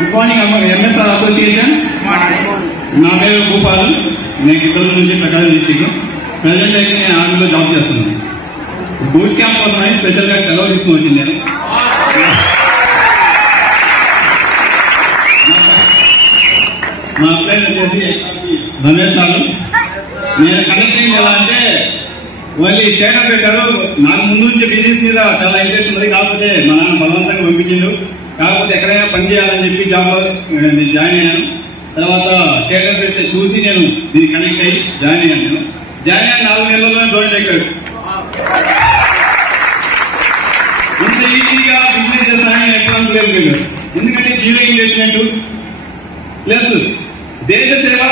Good morning MSR association. నా పేరు భూపాల్. నేను ఇద్దరు నుంచి ప్రకాశం డిస్టిక్. ప్రజెంట్ అయితే నేను ఆర్మీలో జాబ్ చేస్తున్నాను. బూట్ క్యాంప్ కోసం అని స్పెషల్ గా సెలవు తీసుకుని వచ్చింది నేను. నా పేరు వచ్చేసి రమేష్ సార్. నేను కనెక్టింగ్ ఎలా అంటే వాళ్ళు స్టేటస్ పెట్టారు. నాకు ముందు నుంచి బిజినెస్ మీద చాలా ఇంట్రెస్ట్ ఉంది. కాకపోతే మా నాన్న బలవంతంగా పంపించిండు. కాకపోతే ఎక్కడైనా పని చేయాలని చెప్పి జాబ్ లో నేను జాయిన్ అయ్యాను. తర్వాత స్టేటస్ పెడితే చూసి నేను దీనికి కనెక్ట్ అయ్యి జాయిన్ అయ్యాను. నేను జాయిన్ అయిన 4 నెలల్లో జాయిన్ అయిపోయాడు. ఇంత ఈజీగా బిజినెస్ చేస్తానని ఎక్కడ లేదు. ఎందుకంటే జీరో ఇన్వెస్ట్మెంట్ ప్లస్ దేశ సేవ,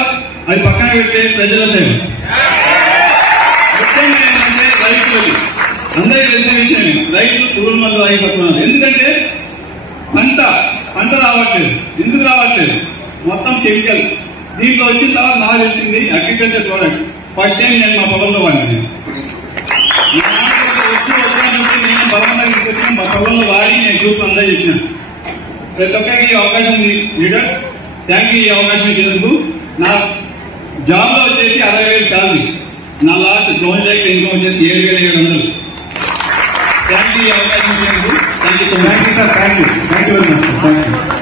అది పక్కన పెడితే ప్రజల సేవ. ముఖ్యంగా ఏంటంటే రైతులకి అందరికీ తెలిసిన విషయమే, రైతులు పురుగుల మందులు అయిపోతున్నారు. ఎందుకంటే పంట రావట్లేదు. ఎందుకు రావట్లేదు? మొత్తం కెమికల్. దీంట్లో వచ్చిన తర్వాత నాకు తెలిసింది అగ్రికల్చర్ ప్రోడక్ట్స్. ఫస్ట్ టైం నేను మా పొలంలో వాడిని. నేను బలవంతంగా తీసుకొచ్చిన మా పొలంలో వాడి నేను గ్రూప్ అంతా చెప్పినాను. ప్రతి ఒక్కరికి అవకాశం లీడర్. Thank you. ఈ అవకాశం ఇచ్చినందుకు. నా జాబ్ లో వచ్చేసి 60,000 శాలరీ. నా లాస్ట్ డైరెక్ట్ ఇన్కమ్ వచ్చేసి 7,700. Thank you. ఈ అవకాశం ఇచ్చినందుకు thank you sir. Thank you very much. Thank you.